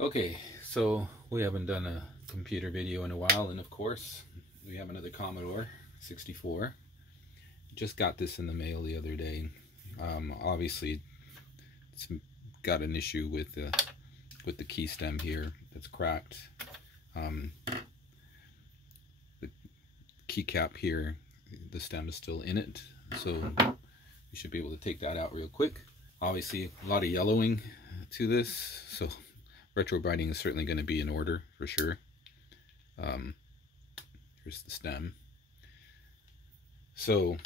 Okay, so we haven't done a computer video in a while, and of course we have another Commodore 64. Just got this in the mail the other day. Obviously it's got an issue with the key stem here that's cracked. The keycap here, the stem is still in it, so we should be able to take that out real quick. Obviously a lot of yellowing to this, so retro binding is certainly going to be in order for sure. Here's the stem. So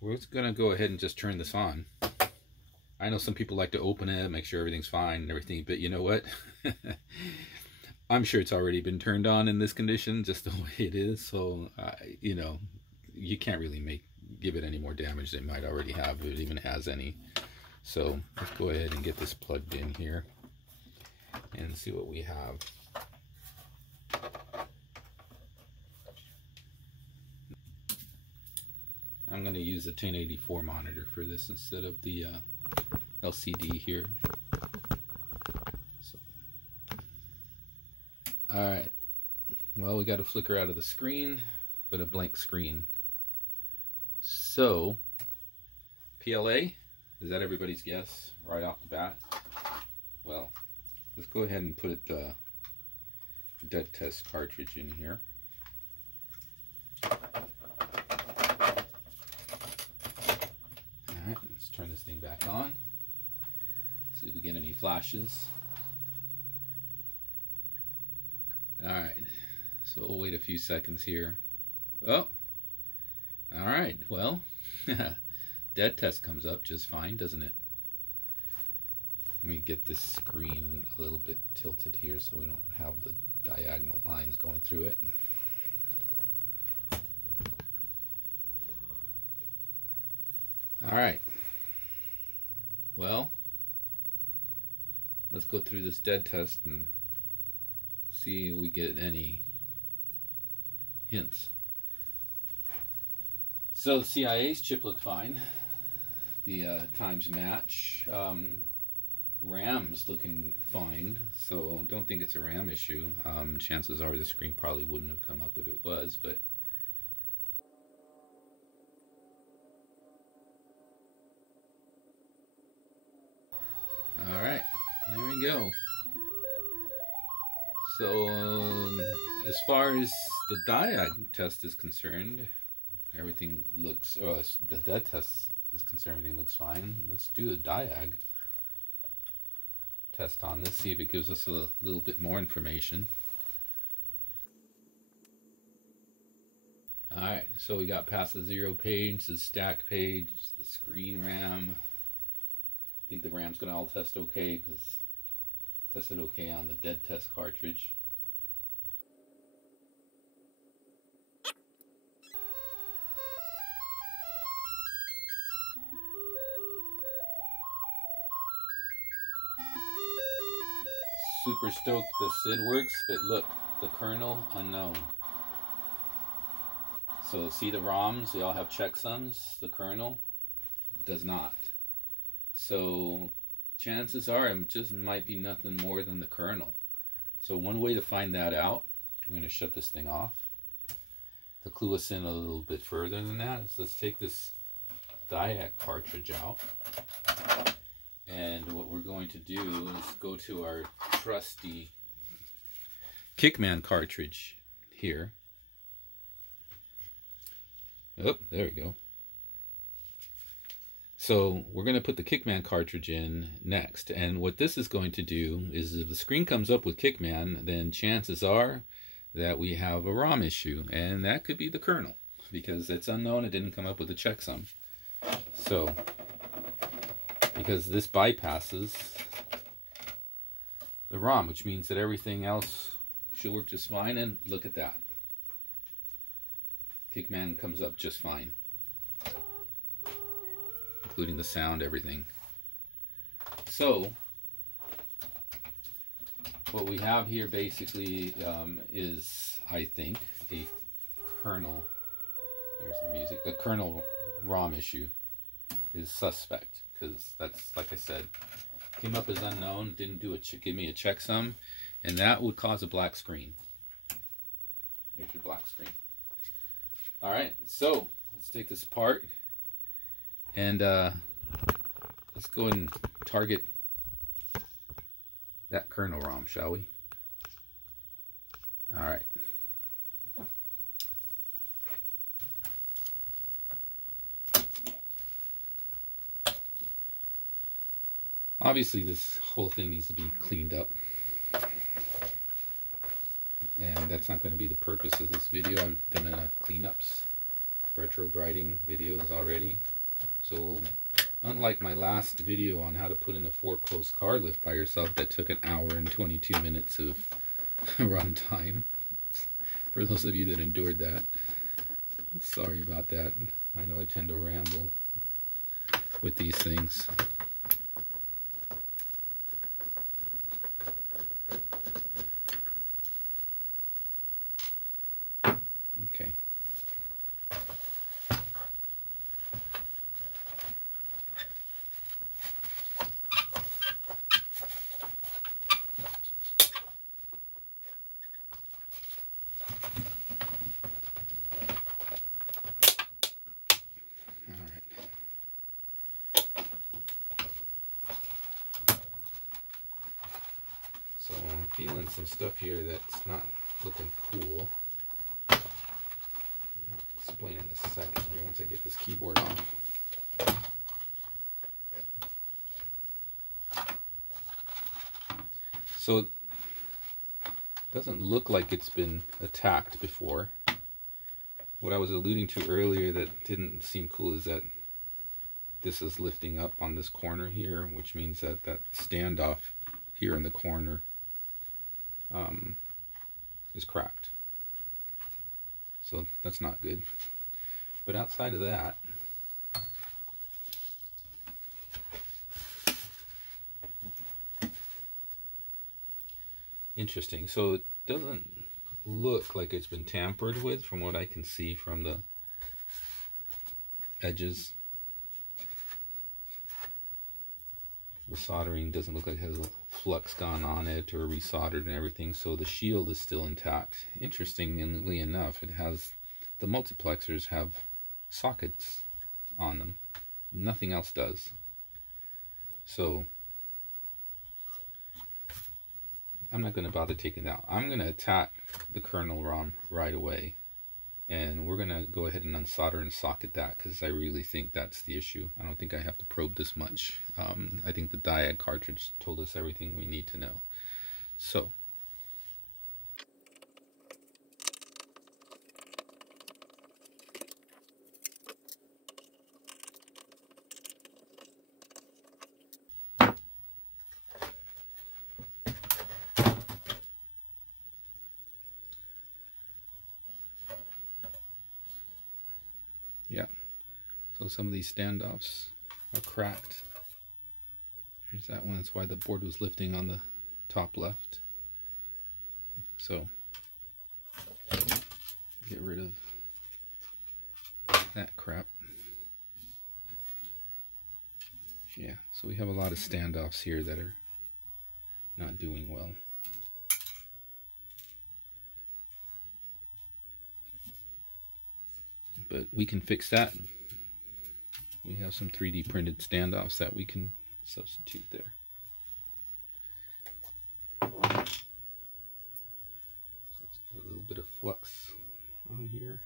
we're going to go ahead and just turn this on. I know some people like to open it, make sure everything's fine and everything, but you know what? I'm sure it's already been turned on in this condition, just the way it is. So, you know, you can't really give it any more damage than it might already have, if it even has any. So let's go ahead and get this plugged in here and see what we have. I'm going to use a 1084 monitor for this instead of the LCD here. So, alright, well, we got a flicker out of the screen, but a blank screen. So, PLA? Is that everybody's guess right off the bat? Well, let's go ahead and put the dead test cartridge in here. Alright, let's turn this thing back on. See if we get any flashes. Alright, so we'll wait a few seconds here. Oh! Alright, well, dead test comes up just fine, doesn't it? Let me get this screen a little bit tilted here so we don't have the diagonal lines going through it. Alright, well, let's go through this dead test and see if we get any hints. So the CIA's chip looked fine. The times match. RAM's looking fine, so don't think it's a RAM issue. Chances are the screen probably wouldn't have come up if it was, but alright, there we go. So as far as the diag test is concerned, everything looks, the dead test is concerned, everything looks fine. Let's do the diag test on this, see if it gives us a little bit more information. Alright, so we got past the 0 page, the stack page, the screen RAM. I think the RAM's going to all test okay because it tested okay on the dead test cartridge. Super stoked the SID works, but look, the kernel unknown. So see the ROMs, they all have checksums. The kernel does not. So chances are it just might be nothing more than the kernel. So one way to find that out, I'm going to shut this thing off. To clue us in a little bit further than that is let's take this diag cartridge out. And what we're going to do is go to our trusty Kickman cartridge here. Oh, there we go. So we're going to put the Kickman cartridge in next. And what this is going to do is if the screen comes up with Kickman, then chances are that we have a ROM issue. And that could be the kernel because it's unknown. It didn't come up with a checksum. So because this bypasses the ROM, which means that everything else should work just fine, and look at that. Kickman comes up just fine, including the sound, everything. So what we have here basically is, I think, a kernel, there's the music, a kernel ROM issue is suspect. Because that's, like I said, came up as unknown, didn't do give me a checksum, and that would cause a black screen. There's your black screen. All right, so let's take this apart and let's go and target that kernel ROM, shall we? All right. Obviously, this whole thing needs to be cleaned up. And that's not going to be the purpose of this video. I've done enough cleanups, retro brighting videos already. So, unlike my last video on how to put in a 4-post car lift by yourself that took an hour and 22 minutes of run time, for those of you that endured that, sorry about that. I know I tend to ramble with these things. Okay. So I'm feeling some stuff here that's not looking cool. I'll explain in a second here once I get this keyboard on. So it doesn't look like it's been attacked before. What I was alluding to earlier that didn't seem cool is that this is lifting up on this corner here, which means that that standoff here in the corner is cracked. So that's not good. But outside of that, interesting. So it doesn't look like it's been tampered with from what I can see from the edges. The soldering doesn't look like it has a flux gone on it or resoldered and everything, so the shield is still intact. Interestingly enough, it has, the multiplexers have sockets on them. Nothing else does. So I'm not going to bother taking it out. I'm going to attack the kernel ROM right away. And we're going to go ahead and unsolder and socket that because I really think that's the issue. I don't think I have to probe this much. I think the diag cartridge told us everything we need to know. So, yeah. So some of these standoffs are cracked. Here's that one. That's why the board was lifting on the top left. So get rid of that crap. Yeah, so we have a lot of standoffs here that are not doing well. But we can fix that. We have some 3D printed standoffs that we can substitute there. So let's get a little bit of flux on here.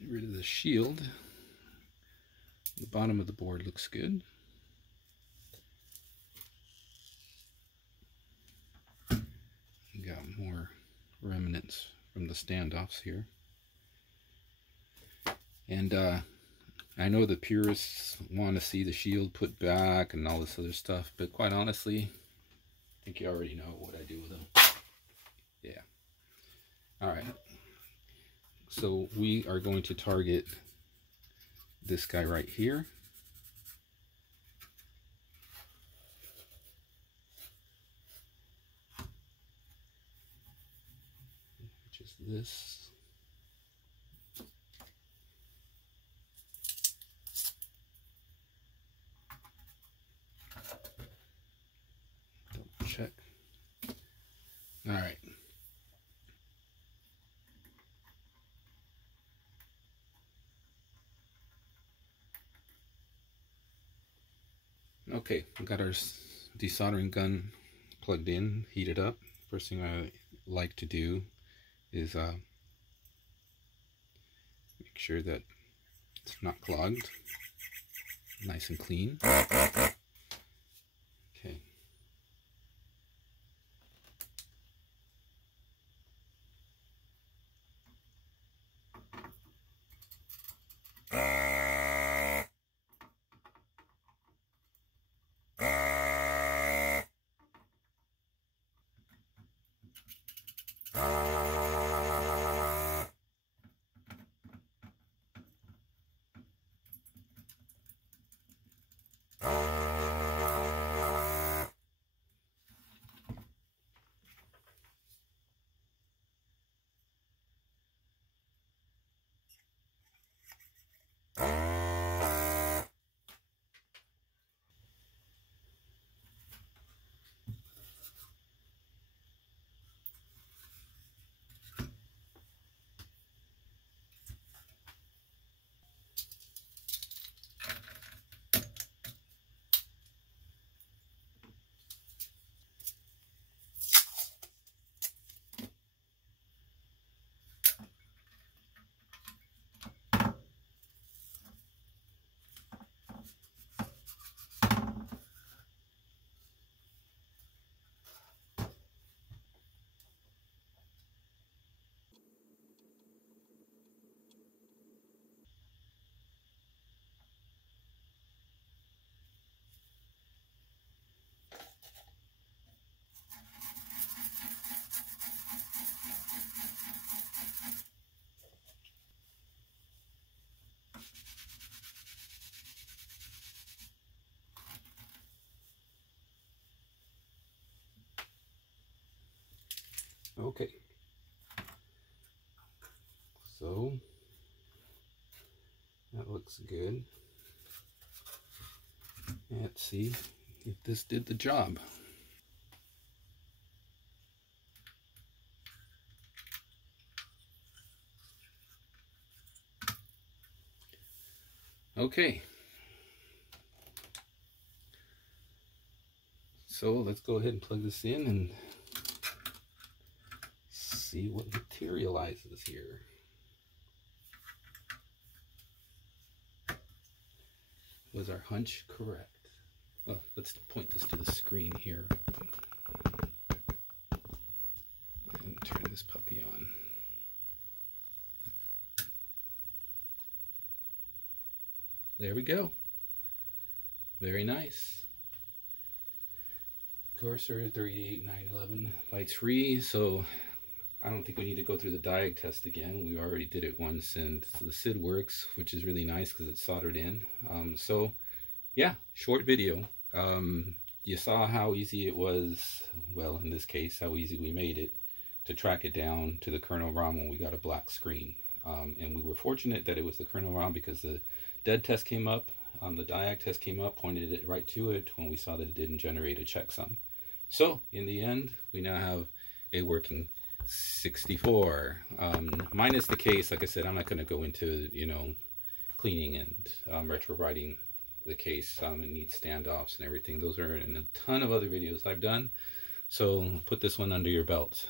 Get rid of the shield. The bottom of the board looks good. Got more remnants from the standoffs here. And I know the purists want to see the shield put back and all this other stuff, but quite honestly, I think you already know what I do with them. Yeah. Alright. So we are going to target this guy right here. Which is this. Double check. Alright. Okay, we got our desoldering gun plugged in, heated up. First thing I like to do is make sure that it's not clogged, nice and clean. Okay. Okay, so that looks good. Let's see if this did the job. Okay, so let's go ahead and plug this in and see what materializes here. Was our hunch correct? Well, let's point this to the screen here and turn this puppy on. There we go. Very nice. Cursor 38911 by 3, so I don't think we need to go through the diag test again. We already did it once, and the SID works, which is really nice because it's soldered in. So yeah, short video. You saw how easy it was, well, in this case, how easy we made it to track it down to the kernel ROM when we got a black screen. And we were fortunate that it was the kernel ROM because the dead test came up, the diag test came up, pointed it right to it when we saw that it didn't generate a checksum. So in the end, we now have a working 64, minus the case. Like I said, I'm not going to go into, you know, cleaning and retro writing the case. It needs standoffs and everything. Those are in a ton of other videos I've done, so put this one under your belt.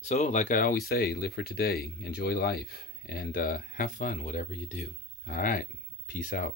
So like I always say, live for today, enjoy life, and have fun, whatever you do. All right. Peace out.